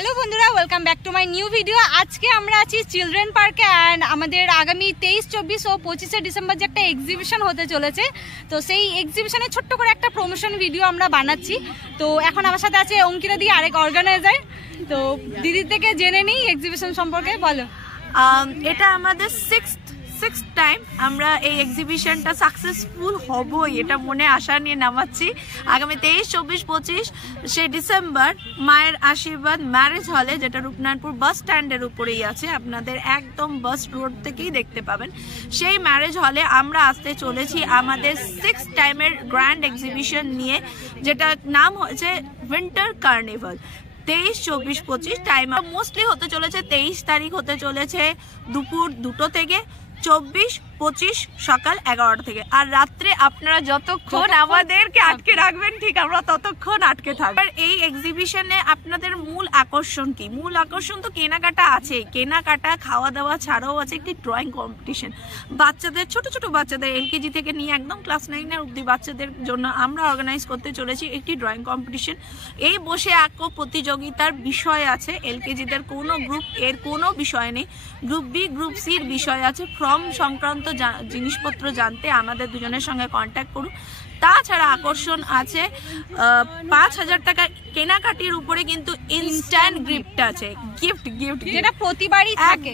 Hello বন্ধুরা, welcome back to my new video. আজকে আমরা আছি চিলড্রেন পার্কে অ্যান্ড আমাদের আগামী 23, 24 ও 25শে ডিসেম্বর যে একটা এক্সিবিশন হতে চলেছে, তো সেই এক্সিবিশনে ছোট্ট করে একটা প্রমোশন ভিডিও আমরা বানাচ্ছি। তো এখন আমার সাথে আছে অঙ্কিতা দি, আরেক অর্গানাইজার। তো দিদির থেকে জেনে নিই এক্সিবিশন সম্পর্কে, বলো। এটা আমাদের সিক্স টাইম আমরা এই এক্সিবিশনটা সাকসেসফুল হবই, এটা মনে আশা নিয়ে নামাচ্ছি। আগামী 23, 24, 25শে ডিসেম্বর মায়ের আশীর্বাদ ম্যারেজ হলে, যেটা রূপনারায়ণপুর বাস স্ট্যান্ডের উপরেই আছে, আপনাদের একদম বাস রোড থেকেই দেখতে পাবেন। সেই ম্যারেজ হলে আমরা আসতে চলেছি আমাদের 6 টাইমের গ্র্যান্ড এক্সিবিশন নিয়ে, যেটা নাম হয়েছে উইন্টার কার্নিভাল। 23, 24, 25 টাইম মোস্টলি হতে চলেছে 23 তারিখ হতে চলেছে দুপুর 2টো থেকে, 24, 25 সকাল 11টা থেকে। আর রাত্রে আপনারা যতক্ষণ আমাদেরকে আটকে রাখবেন, ঠিক আমরা ততক্ষণ আটকে থাকবো। এই এক্সিবিশনে আপনাদের মূল আকর্ষণ কি? মূল আকর্ষণ তো কেনাকাটা আছে, কেনাকাটা খাওয়া দাওয়া ছাড়াও আছে একটি ড্রয়িং কম্পিটিশন। বাচ্চাদের, ছোট ছোট বাচ্চাদের, LKG থেকে নিয়ে একদম ক্লাস 9 অব্দি বাচ্চাদের জন্য আমরা অর্গানাইজ করতে চলেছি একটি ড্রয়িং কম্পিটিশন। এই বসে আঁকো প্রতিযোগিতার বিষয় আছে। LKGদের কোনো গ্রুপ এর কোনো বিষয় নেই, গ্রুপ বি, গ্রুপ সির বিষয় আছে। ফর্ম সংক্রান্ত জিনিসপত্র জানতে আমাদের দুজনের সঙ্গে কন্ট্যাক্ট করুন। তাছাড়া আকর্ষণ আছে 5,000 টাকা কেনাকাটির উপরে কিন্তু ইনস্ট্যান্ট গিফট আছে। গিফট যেটা প্রতিবারই থাকে,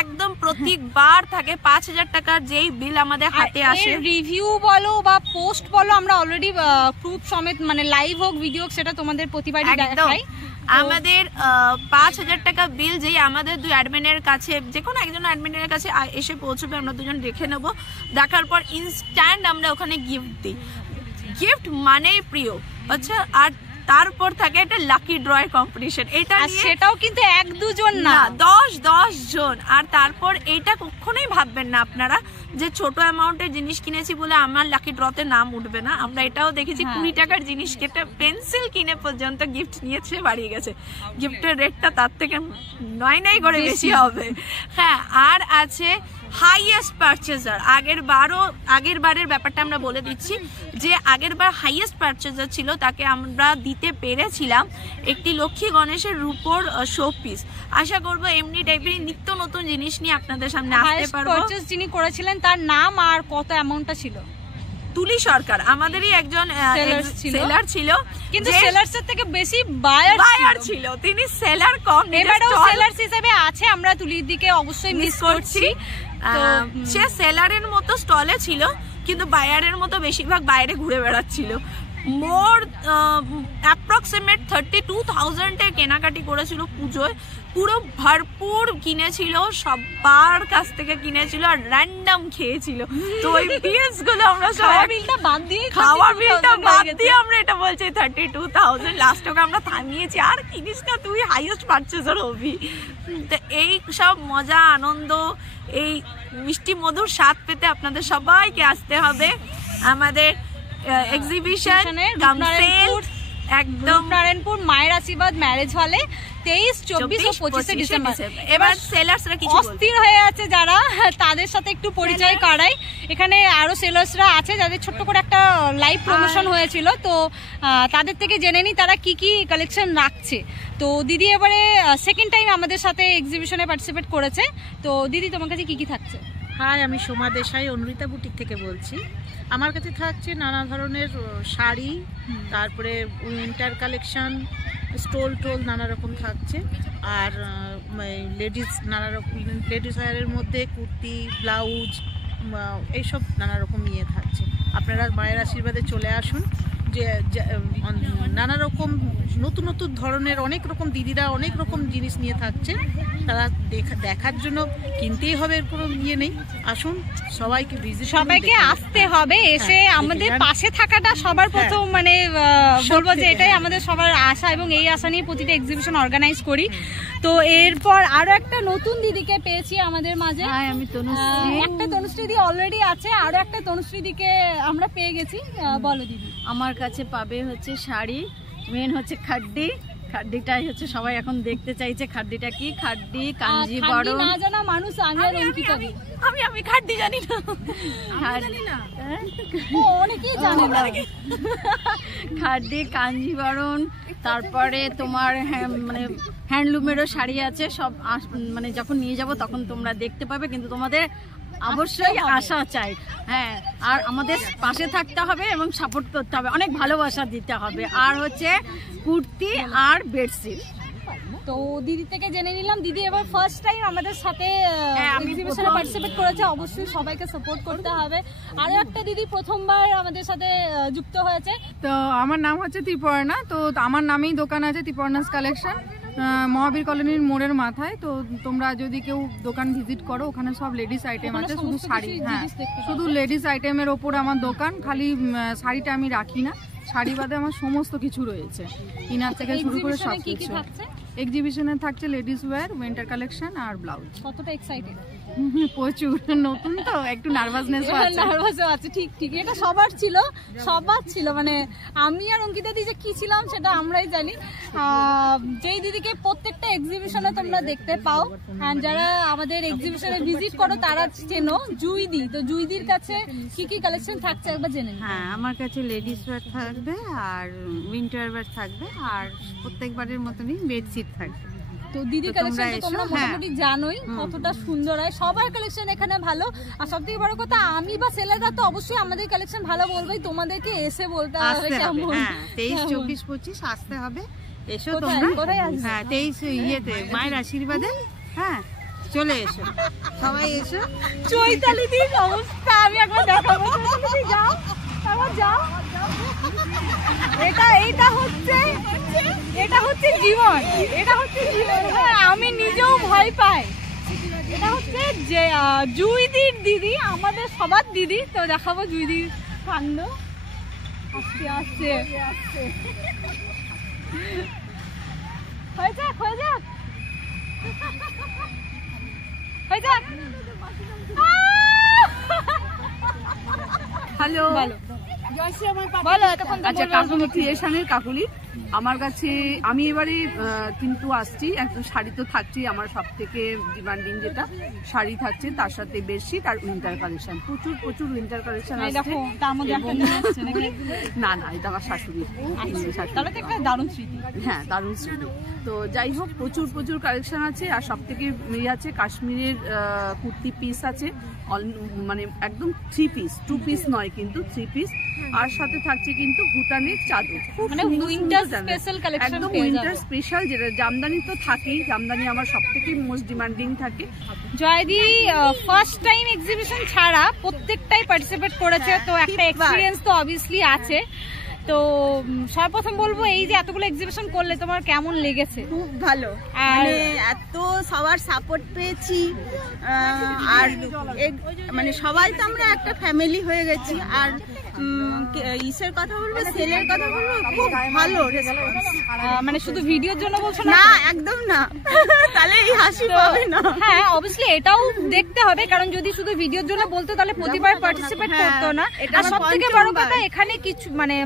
একদম প্রতিবার থাকে। 5,000 টাকার যেই বিল আমাদের হাতে আসে, রিভিউ বলো বা পোস্ট বলো, আমরা অলরেডি প্রুফ সমেত, মানে লাইভ হোক ভিডিও হোক, সেটা তোমাদের প্রতিবারই দেখাই। আমাদের 5,000 টাকা বিল যেই আমাদের দুই অ্যাডমিনের কাছে, যে কোনো একজন অ্যাডমিনের কাছে এসে পৌঁছবে, আমরা দুজন দেখে নেব। দেখার পর ইনস্ট্যান্ট আমরা ওখানে গিফট দিই। গিফট মানেই প্রিয়, আচ্ছা। আর তারপর থাকে একটা লাকি ড্রয়ের কম্পিটিশন, এটা সেটাও কিন্তু 1-2 জন না, 10 জন। আর তারপর এইটা কখনোই ভাববেন না আপনারা যে ছোট অ্যামাউন্টের জিনিস কিনেছি বলে আমার লাকি ড্রতে নাম উঠবে না। আমরা এটাও দেখেছি 20 টাকার জিনিস কেটে পেন্সিল কিনে পর্যন্ত গিফট নিয়েছে, বাড়িয়ে গেছে। গিফটের রেটটা তার থেকে 9 করে বেশি হবে। হ্যাঁ, আর আছে হাইয়েস্ট পারচেজার। আগের বারের ব্যাপারটা আমরা বলে দিচ্ছি যে আগের বার হাইয়েস্ট পারচেজার ছিল, তাকে আমরা দিতে পেরেছিলাম একটি লক্ষ্মী গণেশের রূপোর শোপিস। আশা করবো এমনি টাইপের নিত্য নতুন জিনিস নিয়ে আপনাদের সামনে আসতে পারবো। পারচেজ যিনি করেছিলেন তার নাম আর কত অ্যামাউন্টটা ছিল? তুলি সরকার আমাদেরই একজন সেলার ছিল, কিন্তু সেলার্স এর থেকে বেশি বায়ার ছিল। তিনি সেলার কম, এবারেও সেলার্স হিসেবে আছে, আমরা তুলির দিকে অবশ্যই মিস করছি। সে সেলারের মতো স্টলে ছিল, কিন্তু বায়ারের মতো বেশিরভাগ বাইরে ঘুরে বেড়াচ্ছিল। মোর অ্যাপ্রক্সিমেট 32,000 কেনাকাটি করেছিল পুজোয়। পুরো ভরপুর কিনেছিল, সবার কাছ থেকে কিনেছিল, আর র্যান্ডম খেয়েছিল। তো ওই বিলস গুলো আমরা খাওয়া বিলটা বাদ দিয়ে আমরা এটা বলছি 32,000। লাস্ট ওকে আমরা থামিয়েছি, আর কিনিস না, তুই হাইয়েস্ট পারচেজার হবি। তো এই সব মজা আনন্দ, এই মিষ্টি মধুর স্বাদ পেতে আপনাদের সবাইকে আসতে হবে আমাদের এক্সিবিশন একদম নারায়ণপুর মায়ের আশীর্বাদ ম্যারেজ হলে 23, 24 ও 25শে ডিসেম্বর। এবার সেলার্সরা কিছু অস্থির হয়ে আছে যারা, তাদের সাথে একটু পরিচয় করাই। এখানে আরো সেলার্সরা আছে যাদের ছোট্ট করে একটা লাইভ প্রমোশন হয়েছিল, তো তাদের থেকে জেনে নিই তারা কি কি কালেকশন রাখছে। তো দিদি এবারে সেকেন্ড টাইম আমাদের সাথে এক্সিবিশনে পার্টিসিপেট করেছে। তো দিদি, তোমার কাছে কি কি থাকছে? হাই, আমি সোমা দেশাই অনুরিতা বুটিক থেকে বলছি। আমার কাছে থাকছে নানা ধরনের শাড়ি, তারপরে উইন্টার কালেকশন, স্টোল নানা রকম থাকছে। আর লেডিস নানা রকম, লেডিস ওয়্যারের মধ্যে কুর্তি, ব্লাউজ, এইসব নানা রকম নিয়ে থাকছে। আপনারা মায়ের আশীর্বাদে চলে আসুন। যে নানা রকম নতুন ধরনের অনেক রকম দিদিরা অনেক রকম জিনিস নিয়ে থাকছে। তারা দেখার জন্য কিনতেই হবে, এর কোনো ইয়ে নেই। আসুন, সবাইকে আসতে হবে, এসে আমাদের পাশে থাকাটা সবার প্রথম, মানে বলবো যে এটাই আমাদের সবার আশা, এবং এই আশা নিয়ে প্রতিটা এক্সিবিশন অর্গানাইজ করি। তো এরপর আরো একটা নতুন দিদিকে পেয়েছি আমাদের মাঝে। আমি একটা তনুশ্রী দি অলরেডি আছে, আরো একটা তনুশ্রী দিকে আমরা পেয়ে গেছি। বলো দিদি। আমার কাছে পাবে হচ্ছে শাড়ি, মেন হচ্ছে খাড্ডি, খাড্ডিটাই হচ্ছে সবাই এখন দেখতে চাইছে। খাড্ডিটা কি? খাড্ডি কাঞ্জিবরণ না জানা মানুষ আমি আর অঙ্কিতা আমি খাড্ডি জানি না। ও অনেকেই জানে না। খাড্ডি কাঞ্জিবরণ, তারপরে তোমার মানে হ্যান্ডলুমেরও শাড়ি আছে সব। মানে যখন নিয়ে যাব তখন তোমরা দেখতে পাবে, কিন্তু তোমাদের অবশ্যই আশা চাই। হ্যাঁ, আর আমাদের পাশে থাকতে হবে এবং সাপোর্ট করতে হবে, অনেক ভালোবাসা দিতে হবে। আর হচ্ছে কুর্তি আর বেডশিট। তো দিদি থেকে জেনে নিলাম, দিদি এবার ফার্স্ট টাইম আমাদের সাথে এক্সিবিশনে পার্টিসিপেট করেছে, অবশ্যই সবাইকে সাপোর্ট করতে হবে। আরো একটা দিদি প্রথমবার আমাদের সাথে যুক্ত হয়েছে। তো আমার নাম হচ্ছে ত্রিপর্ণা। তো আমার নামেই দোকান আছে ত্রিপর্ণাস কালেকশন, মহাবীর কলোনির মোড়ের মাথায়। তো তোমরা যদি কেউ দোকান ভিজিট করো, ওখানে সব লেডিস আইটেম আছে, শুধু শাড়ি। হ্যাঁ, শুধু লেডিস আইটেমের ওপর আমার দোকান। খালি শাড়িটা আমি রাখি না, শাড়ি বাদে আমার সমস্ত কিছু রয়েছে, ইনার থেকে শুরু করে সব কিছু। এক্সিবিশনে থাকছে লেডিস ওয়্যার, উইন্টার কালেকশন আর ব্লাউজ। কতটা এক্সাইটেড? প্রচুর, নতুন তো একটু নার্ভাসনেস আছে। ঠিক এটা সবার ছিল, মানে আমি আর অঙ্কিতা দি যে কি ছিলাম সেটা আমরাই জানি। যেই দিদিকে প্রত্যেকটা এক্সিবিশনে তোমরা দেখতে পাও, আর যারা আমাদের এক্সিবিশনে ভিজিট করো তারা চেনো জুইদি। তো জুইদির কাছে কি কি কালেকশন থাকছে একবার জেনে নিই। হ্যাঁ, আমার কাছে লেডিস ওয়্যার থাকবে আর উইন্টার ওয়্যার থাকবে, আর প্রত্যেকবারের মতনই বেডশিট থাকবে। তো দিদি কালেকশন তো তোমরা মোটামুটি জানোই কতটা সুন্দর হয়, সবার কালেকশন এখানে ভালো। আর সবথেকে বড় কথা, আমি বা সেলাররা তো অবশ্যই আমাদের কালেকশন ভালো বলবোই, তোমাদেরকে এসে বলতে হবে কেমন। 23, 24, 25 আসতে হবে। এসো তোমরা। হ্যাঁ, 23 ইয়েতে মায়ের আশীর্বাদে। হ্যাঁ, চলে এসো, সবাই এসো। চৈতালি দির অবস্থা আমি একবার দেখাবো। চৈতালি যাও, তারপর যাও। এটা হচ্ছে জীবন, আমি নিজেও ভয় পাই। এটা হচ্ছে যে জুইদির দিদি, আমাদের সবার দিদি। তো দেখাবো জুইদির কাণ্ড। আসছে হয়ে যাক। হ্যালো, আচ্ছা, কাকুলি ক্রিয়েশনের কাকুলি। আমার কাছে আমি এবারে কিন্তু আসছি, একদম শাড়ি তো থাকছেই আমার সব থেকে ডিমান্ডিং, যেটা শাড়ি থাকছে, তার সাথে বেডশিট আর উইন্টার কালেকশন। প্রচুর উইন্টার কালেকশন আসছে। না, এটা আমার শাশুড়ি। দারুণ স্মৃতি। হ্যাঁ, দারুণ স্মৃতি। তো যাই হোক, প্রচুর কালেকশন আছে। আর সব থেকে আছে কাশ্মীরের কুর্তি পিস আছে, মানে একদম 3 পিস, 2 পিস নয় কিন্তু 3 পিস। আর সাথে থাকছে কিন্তু ভুটানের চাদর, মানে উইন্টার স্পেশাল কালেকশন, একদম উইন্টার স্পেশাল। যেটা জামদানি তো থাকেই, জামদানি আমার সব থেকে মোস্ট ডিমান্ডিং থাকে। জয়দি ফার্স্ট টাইম এক্সিবিশন ছাড়া প্রত্যেকটাই পার্টিসিপেট করেছে, তো একটা এক্সপিরিয়েন্স তো অবভিয়াসলি আছে। তো সর্বপ্রথম বলবো, এই যে এতগুলো এক্সিবিশন করলে তোমার কেমন লেগেছে? খুব ভালো, মানে এত সবার সাপোর্ট পেয়েছি। আর মানে সবাই তো আমরা একটা ফ্যামিলি হয়ে গেছি। আর ইসের কথা বলবো, সেলের কথা বলবো, খুব ভালো রেসপন্স। মানে শুধু ভিডিওর জন্য বলছো না? একদম না, তাহলে এই হাসি পাবে না। হ্যাঁ, অবভিয়াসলি এটাও দেখতে হবে, কারণ যদি শুধু ভিডিওর জন্য বলতো তাহলে প্রতিবার পার্টিসিপেট করতো না। আর সবথেকে বড় কথা, এখানে কিছু মানে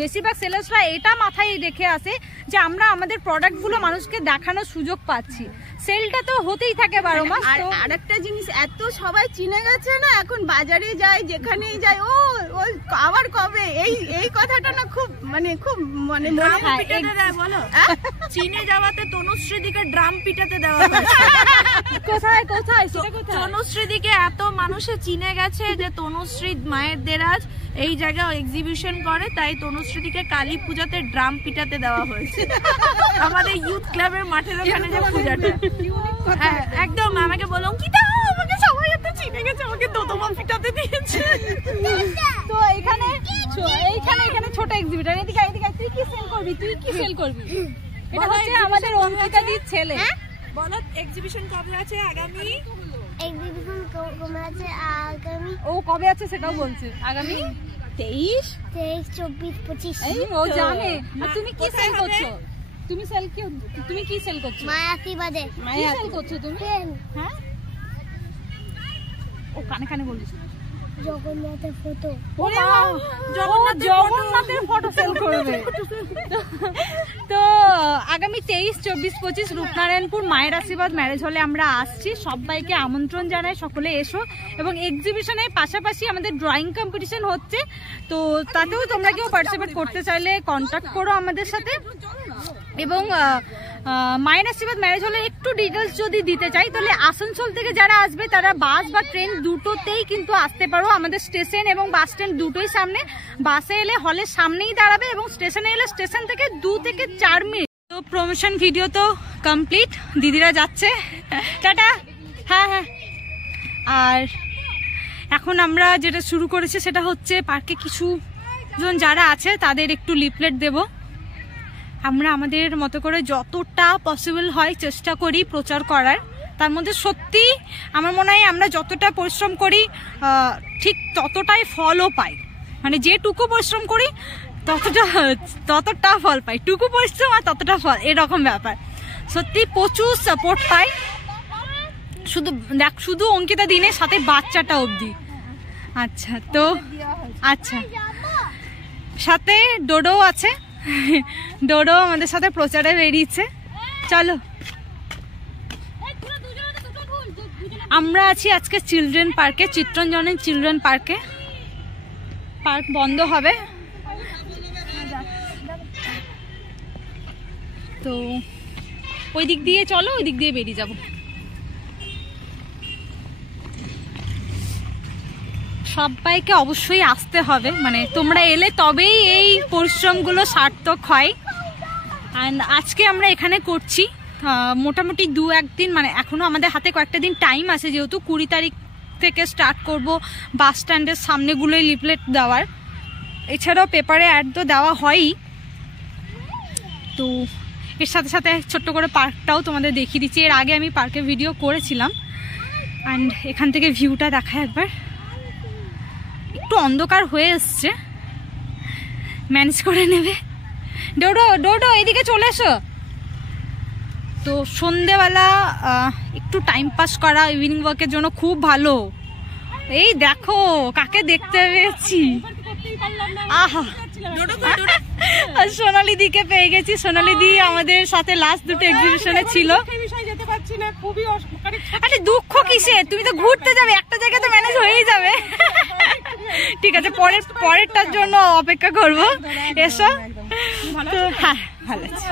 বেশিরভাগ সেলার্সরা এটা মাথায় রেখে আসে যে আমরা আমাদের প্রোডাক্টগুলো মানুষকে দেখানোর সুযোগ পাচ্ছি। সেলটা তো হতেই থাকে 12 মাস। আর একটা জিনিস, এত সবাই চিনে গেছে না, এখন বাজারে যায়, যেখানেই যায়, ও আবার কবে, এই কথাটা না খুব মনে বলো। চিনে যাওয়াতে তনুশ্রীদিকে ড্রাম পিটাতে দেওয়া হয়েছে। কোথায় তনুশ্রীদিকে এত মানুষে চিনে গেছে যে তনুশ্রী মায়ের দেরাজ এই জায়গায় এক্সিবিশন করে, তাই তনুশ্রীদিকে কালী পূজাতে ড্রাম পিটাতে দেওয়া হয়েছে আমাদের ইউথ ক্লাবের মাঠের ওখানে যে পূজাটা। হ্যাঁ, একদম। আমাকে বলো কি, আমাকে সবাই এত চিনে গেছে, আমাকে দোতমা পিটাতে দিয়েছে। তো এখানে ছোট এক্সিবিটর, এদিকে তুই কি সেল করবি? এটা হচ্ছে আমাদের অঙ্কিতা দির ছেলে। বলো এক্সিবিশন কবে আছে? আগামী ও কবে আছে সেটাও বলছে। আগামী 23, 24, 25। ও জানে। আর তুমি কি সেল করছো? তুমি কি সেল করছো? মায়াতিবাদে। কি সেল করছো তুমি? হ্যাঁ, ও কানে বলিস। জগন্নাথের ফটো। জগন্নাথের ফটো সেল করবে। তো আগামী 23, 24, 25 রূপনারায়ণপুর মায়ের আশীর্বাদ ম্যারেজ হলে আমরা আসছি, সবাইকে আমন্ত্রণ জানাই, সকলে এসো। এবং এক্সিবিশনের পাশাপাশি আমাদের ড্রয়িং কম্পিটিশন হচ্ছে, তো তাতেও তোমরা কেউ পার্টিসিপেট করতে চাইলে কন্ট্যাক্ট করো আমাদের সাথে। এবং মায়ের আশীর্বাদ ম্যারেজ হলে একটু ডিটেলস যদি দিতে চাই, তাহলে আসানসোল থেকে যারা আসবে তারা বাস বা ট্রেন দুটোতেই কিন্তু আসতে পারো। আমাদের স্টেশন এবং বাস স্ট্যান্ড দুটোই সামনে। বাসে এলে হলের সামনেই দাঁড়াবে এবং স্টেশনে এলে স্টেশন থেকে 2 থেকে 4 মিনিট। তো প্রমোশন ভিডিও তো কমপ্লিট, দিদিরা যাচ্ছে, টাটা। হ্যাঁ হ্যাঁ, আর এখন আমরা যেটা শুরু করেছি সেটা হচ্ছে পার্কে কিছু জন যারা আছে তাদের একটু লিফলেট দেব। আমরা আমাদের মতো করে যতটা পসিবল হয় চেষ্টা করি প্রচার করার। তার মধ্যে সত্যি আমার মনে হয় আমরা যতটা পরিশ্রম করি ঠিক ততটাই ফলও পাই। মানে যেটুকু পরিশ্রম করি ততটা ফল পাই, টুকু পরিশ্রম আর ততটা ফল, এরকম ব্যাপার। সত্যি প্রচুর সাপোর্ট পাই। শুধু অঙ্কিতা দিনের সাথে বাচ্চাটা অবধি। আচ্ছা, তো আচ্ছা, সাথে ডোডো আছে, ডোডো আমাদের সাথে প্রচারে বেরিয়েছে। চলো, আমরা আছি আজকে চিলড্রেন পার্কে, চিত্তরঞ্জনের চিলড্রেন পার্কে। পার্ক বন্ধ হবে, তো ওই দিক দিয়ে চলো, ওই দিক দিয়ে বেরিয়ে যাব। সবাইকে অবশ্যই আসতে হবে, মানে তোমরা এলে তবেই এই পরিশ্রমগুলো সার্থক হয়। অ্যান্ড আজকে আমরা এখানে করছি মোটামুটি 2-1 দিন, মানে এখনো আমাদের হাতে কয়েকটা দিন টাইম আছে, যেহেতু 20 তারিখ থেকে স্টার্ট করব বাস স্ট্যান্ডের সামনেগুলোই লিফলেট দেওয়ার। এছাড়াও পেপারে অ্যাড তো দেওয়া হয়ই। তো এর সাথে সাথে ছোট্ট করে পার্কটাও তোমাদের দেখিয়ে দিচ্ছি। এর আগে আমি পার্কে ভিডিও করেছিলাম। অ্যান্ড এখান থেকে ভিউটা দেখায় একবার। একটু অন্ধকার হয়ে এসছে, ম্যানেজ করে নেবে। ডোডো ডোডো এদিকে চলে এসো। তো সন্ধেবেলা একটু টাইম পাস করা ইভিনিং ওয়াকের জন্য খুব ভালো। এই দেখো কাকে দেখতে পেয়েছি, আহা, সোনালি দিকে পেয়ে গেছি। সোনালি দি আমাদের সাথে লাস্ট দুটো এক্সিবিশনে ছিল। আরে দুঃখ কিসে, তুমি তো ঘুরতে যাবে, একটা জায়গাতে ম্যানেজ হয়েই যাবে। ঠিক আছে, পরেরটার জন্য অপেক্ষা করবো। এসো। হ্যাঁ, ভালো আছে।